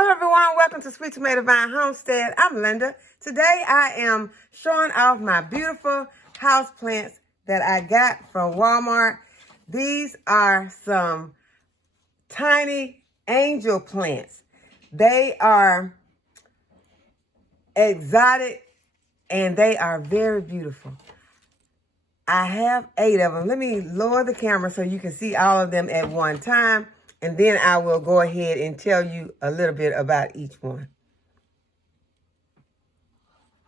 Hello everyone, welcome to Sweet Tomato Vine Homestead. I'm Linda. Today I am showing off my beautiful house plants that I got from Walmart. These are some tiny angel plants. They are exotic and they are very beautiful. I have 8 of them. Let me lower the camera so you can see all of them at one time. And then I will go ahead and tell you a little bit about each one.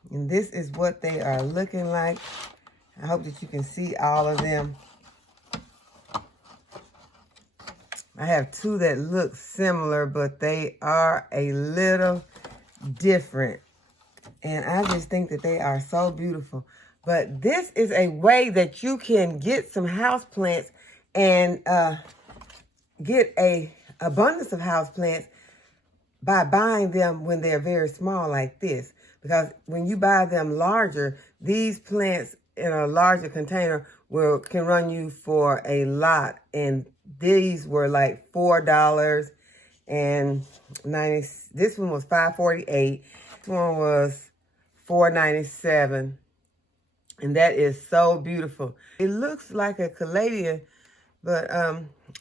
And this is what they are looking like. I hope that you can see all of them. I have 2 that look similar, but they are a little different. And I just think that they are so beautiful. But this is a way that you can get some house plants and get a abundance of house plants by buying them when they're very small like this. Because when you buy them larger, these plants in a larger container can run you for a lot. And these were like $4 and 90. This one was $5.48. This one was $4.97. And that is so beautiful. It looks like a caladium, but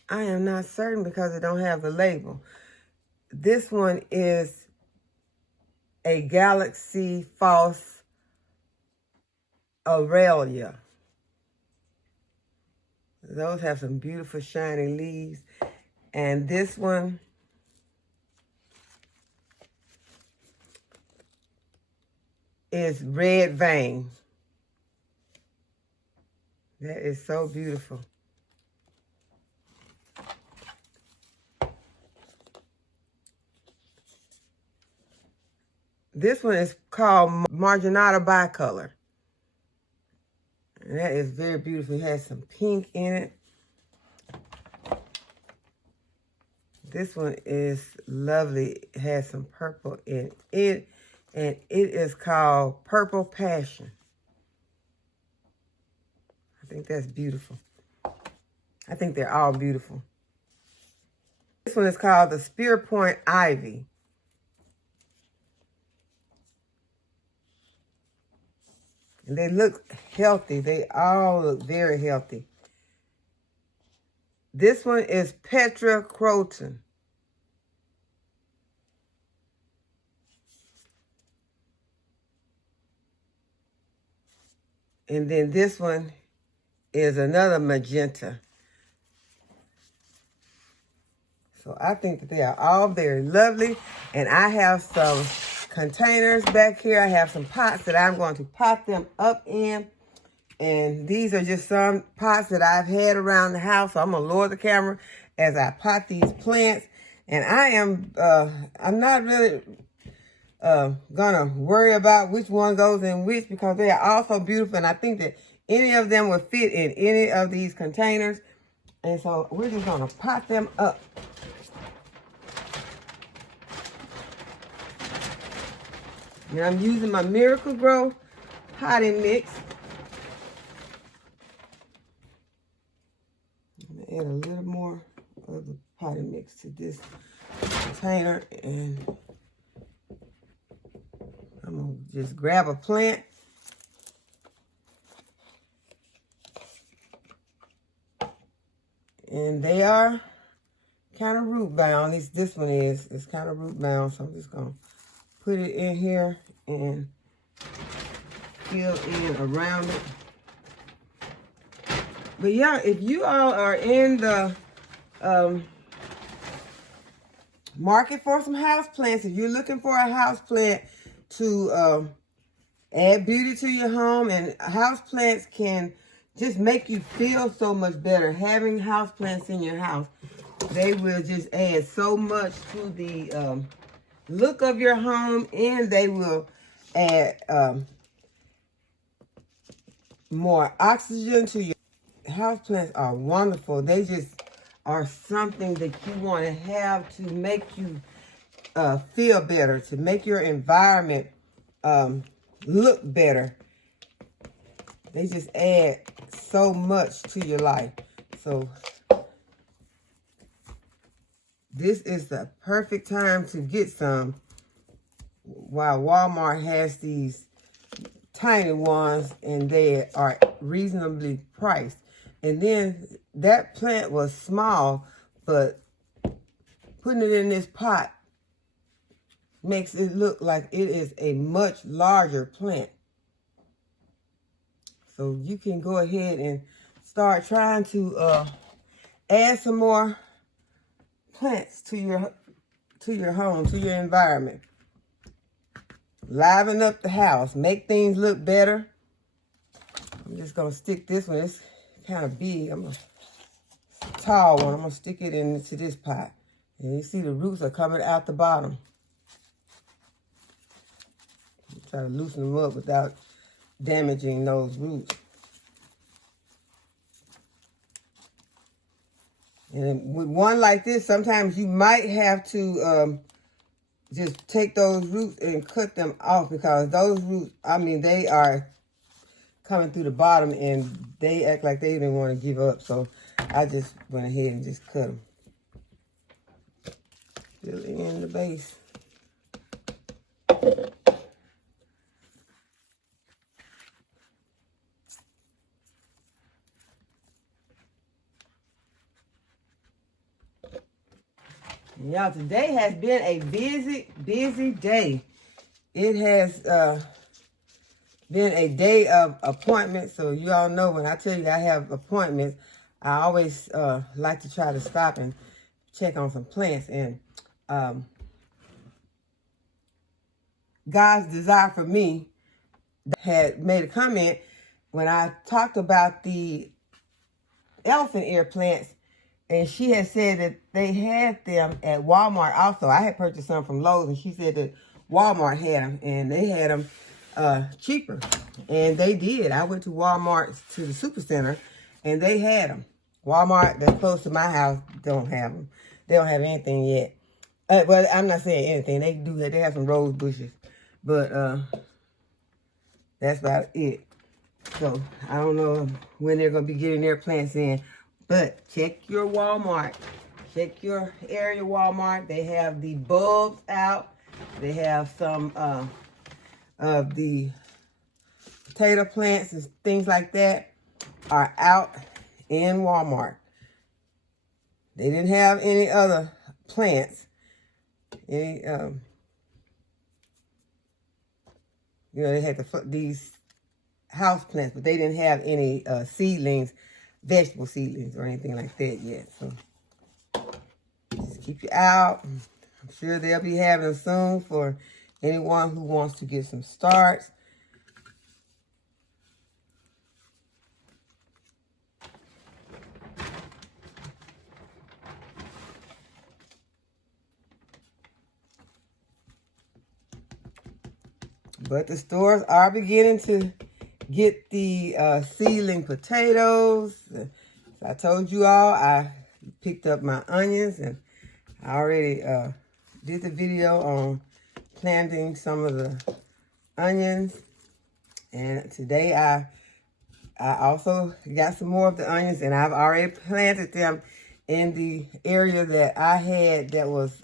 I am not certain because it don't have the label. This one is a Galaxy False Aurelia. Those have some beautiful shiny leaves. And this one is Red Vein. That is so beautiful. This one is called Marginata Bicolor. And that is very beautiful. It has some pink in it. This one is lovely. It has some purple in it. And it is called Purple Passion. I think that's beautiful. I think they're all beautiful. This one is called the Spear Point Ivy. And they look healthy. They all look very healthy. This one is Petra Croton. And then this one is another magenta. So I think that they are all very lovely. And I have some containers back here. I have some pots that I'm going to pot them up in. And these are just some pots that I've had around the house. So I'm going to lower the camera as I pot these plants. And I'm not really going to worry about which one goes in which because they are all so beautiful. And I think that any of them will fit in any of these containers. And so we're just going to pot them up. And I'm using my Miracle-Gro potting mix. I'm going to add a little more of the potting mix to this container. And I'm going to just grab a plant. And they are kind of root bound. At least this one is. It's kind of root bound. So I'm just going to put it in here and fill in around it. But yeah, if you all are in the market for some house plants, if you're looking for a house plant to add beauty to your home, and house plants can just make you feel so much better. Having house plants in your house, they will just add so much to the look of your home, and they will add more oxygen to your house plants. Are wonderful. They just are something that you want to have to make you feel better, to make your environment look better. They just add so much to your life. So this is the perfect time to get some while Walmart has these tiny ones and they are reasonably priced. And then that plant was small, but putting it in this pot makes it look like it is a much larger plant. So you can go ahead and start trying to add some more plants to your home, to your environment. Liven up the house, make things look better. I'm just gonna stick this one. It's kind of big. Tall one. I'm gonna stick it into this pot. And you see the roots are coming out the bottom. Try to loosen them up without damaging those roots. And with one like this, sometimes you might have to just take those roots and cut them off, because those roots, I mean, they are coming through the bottom and they act like they didn't want to give up. So I just went ahead and just cut them. Fill in the base. Y'all, today has been a busy day. It has been a day of appointments. So you all know when I tell you I have appointments, I always like to try to stop and check on some plants. And God's desire for me had made a comment when I talked about the elephant ear plants. And she had said that they had them at Walmart also. I had purchased some from Lowe's, and she said that Walmart had them, and they had them cheaper. And they did. I went to Walmart, to the Supercenter, and they had them. Walmart, that's close to my house, don't have them. They don't have anything yet. Well, I'm not saying anything. They do. They have some rose bushes. But that's about it. So I don't know when they're going to be getting their plants in. But check your Walmart. Check your area Walmart. They have the bulbs out. They have some of the potato plants and things like that are out in Walmart. They didn't have any other plants. Any, they had these house plants, but they didn't have any seedlings, vegetable seedlings or anything like that yet. So just keep your eye out. I'm sure they'll be having them soon for anyone who wants to get some starts. But the stores are beginning to get the seedling potatoes. So I told you all, I picked up my onions, and I already did the video on planting some of the onions. And today I also got some more of the onions, and I've already planted them in the area that I had that was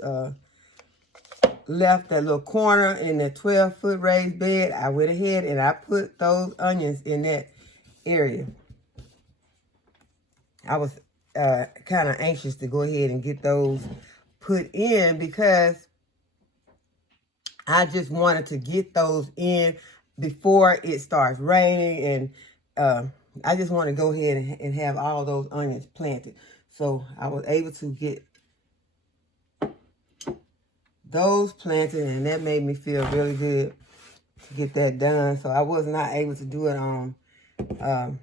left, that little corner in the 12-foot raised bed. I went ahead and I put those onions in that area. I was kind of anxious to go ahead and get those put in, because I just wanted to get those in before it starts raining, and I just want to go ahead and have all those onions planted. So I was able to get those planted, and that made me feel really good to get that done. So I was not able to do it on the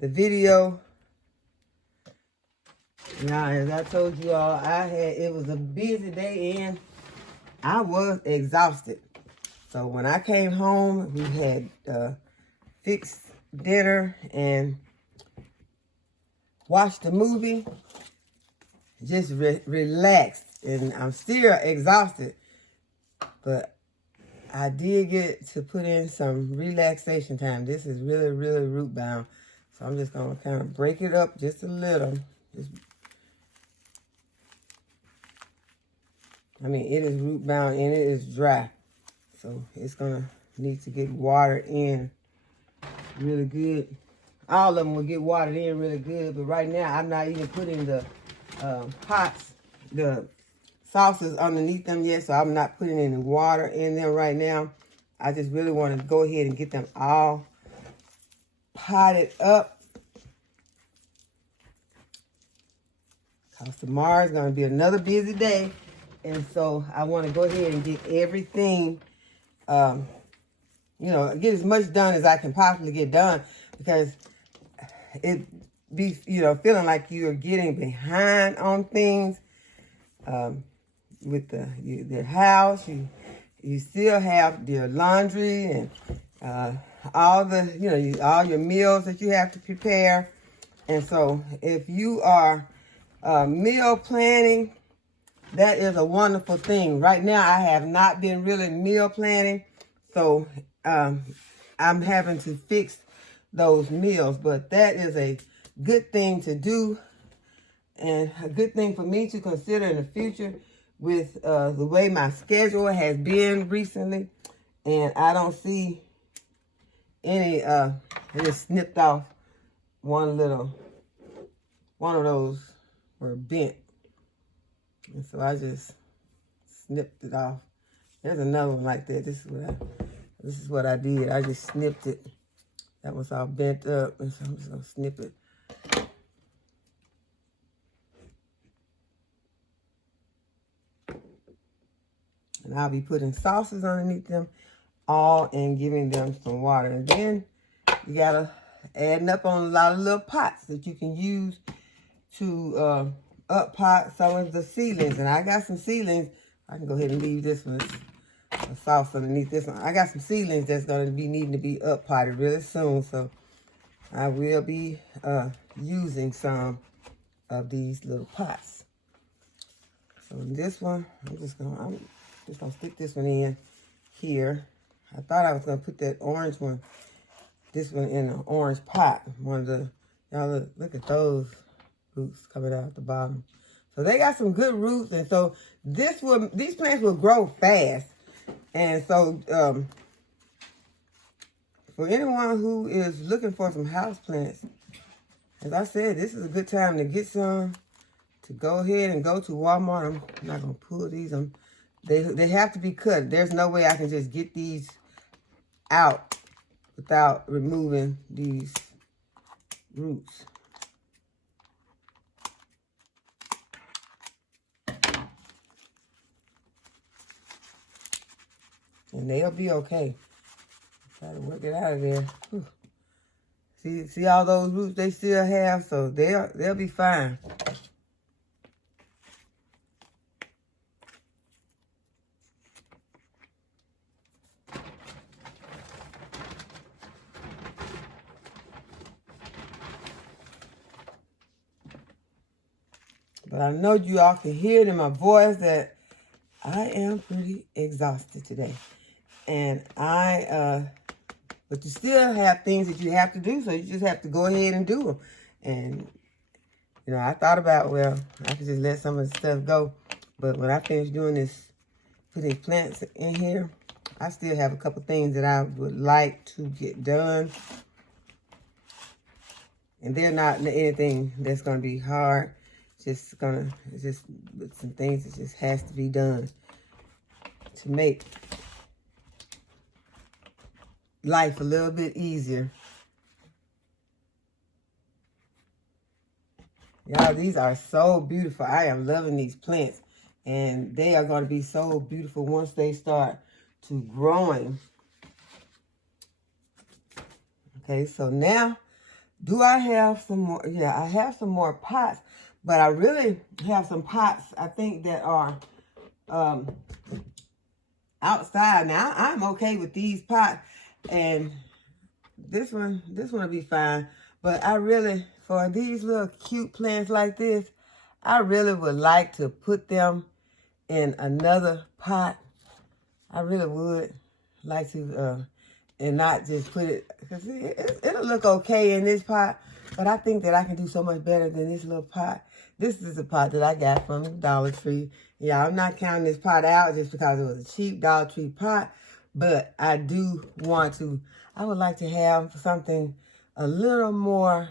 video. Now, as I told you all, it was a busy day and I was exhausted. So when I came home, we had fixed dinner and watched the movie, just relaxed. And I'm still exhausted, but I did get to put in some relaxation time. This is really, really root bound. So I'm just going to kind of break it up just a little. Just I mean, it is root bound and it is dry. So it's gonna need to get watered in really good. All of them will get watered in really good, but right now I'm not even putting the pots, the sauces underneath them yet, so I'm not putting any water in them right now. I just really want to go ahead and get them all potted up, because tomorrow is going to be another busy day, and so I want to go ahead and get everything, you know, get as much done as I can possibly get done, because it be, you know, feeling like you're getting behind on things with the house. You still have your laundry and all the, you know, all your meals that you have to prepare. And so if you are meal planning, that is a wonderful thing. Right now, I have not been really meal planning, so I'm having to fix those meals, but that is a good thing to do and a good thing for me to consider in the future with the way my schedule has been recently. And I don't see any, I just snipped off one of those were bent. And so I just snipped it off. There's another one like that. This is what I did. I just snipped it. That was all bent up, and so I'm just gonna snip it. And I'll be putting sauces underneath them all and giving them some water. And then you gotta add up on a lot of little pots that you can use to up pot some of the seedlings. And I got some seedlings. I can go ahead and leave this one. A sauce underneath this one. I got some seedlings that's going to be needing to be up potted really soon. So I will be using some of these little pots. So this one, I'm just gonna stick this one in here. I thought I was gonna put that orange one, this one in an orange pot. One of the, y'all look at those roots coming out the bottom. So they got some good roots, and so these plants will grow fast. And so for anyone who is looking for some house plants, as I said, this is a good time to get some, to go ahead and go to Walmart. I'm not going to pull these. They have to be cut. There's no way I can just get these out without removing these roots. And they'll be okay. Try to work it out of there. Whew. See all those roots they still have, so they'll be fine. But I know you all can hear it in my voice that I am pretty exhausted today. And but you still have things that you have to do, so you just have to go ahead and do them. And, you know, I thought about, well, I could just let some of the stuff go. But when I finish doing this, putting these plants in here, I still have a couple things that I would like to get done. And they're not anything that's going to be hard. It's just some things that just has to be done to make life a little bit easier. Y'all, these are so beautiful. I am loving these plants. And they are going to be so beautiful once they start to growing. Okay, so now, do I have some more? Yeah, I have some more pots. But I really have some pots, I think, that are outside. Now, I'm okay with these pots. And this one will be fine. But I really, for these little cute plants like this, I really would like to put them in another pot. I really would like to, and not just put it, because it'll look okay in this pot. But I think that I can do so much better than this little pot This is a pot that I got from Dollar Tree. Yeah, I'm not counting this pot out just because it was a cheap Dollar Tree pot. But I do want to, I would like to have something a little more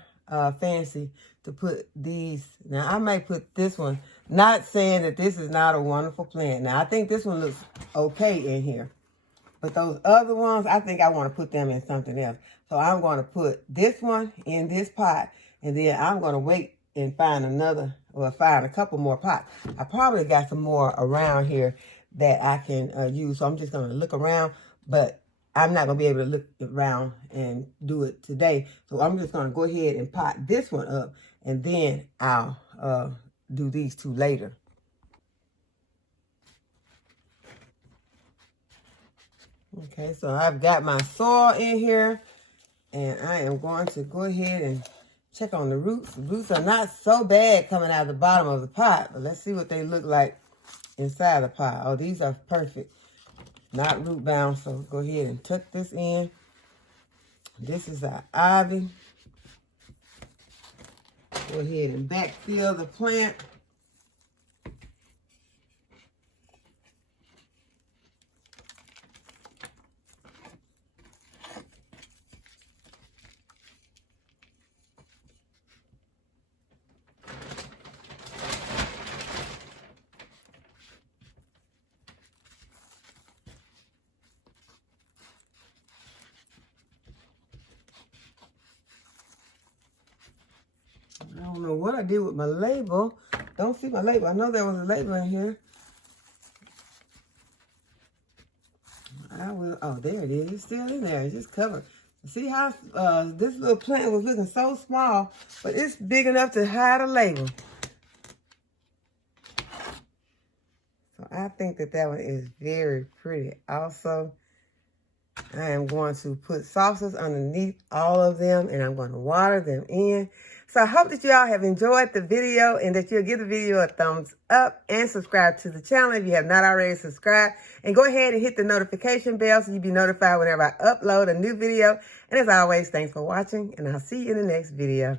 fancy to put these. Now, I may put this one, not saying that this is not a wonderful plant. Now, I think this one looks okay in here. But those other ones, I think I want to put them in something else. So I'm going to put this one in this pot. And then I'm going to wait and find another, or find a couple more pots. I probably got some more around here that I can use. So I'm just going to look around. But I'm not going to be able to look around and do it today. So I'm just going to go ahead and pot this one up. And then I'll do these two later. Okay, so I've got my soil in here, and I am going to go ahead and check on the roots. The roots are not so bad coming out of the bottom of the pot, but let's see what they look like inside the pot. Oh, these are perfect, not root bound, so go ahead and tuck this in. This is our ivy. Go ahead and backfill the plant. I don't know what I did with my label. Don't see my label. I know there was a label in here. I will. Oh, there it is. It's still in there. It's just covered. See how this little plant was looking so small, but it's big enough to hide a label. So I think that that one is very pretty. Also, I am going to put saucers underneath all of them, and I'm going to water them in. So I hope that you all have enjoyed the video and that you'll give the video a thumbs up and subscribe to the channel if you have not already subscribed. And go ahead and hit the notification bell so you'll be notified whenever I upload a new video. And as always, thanks for watching, and I'll see you in the next video.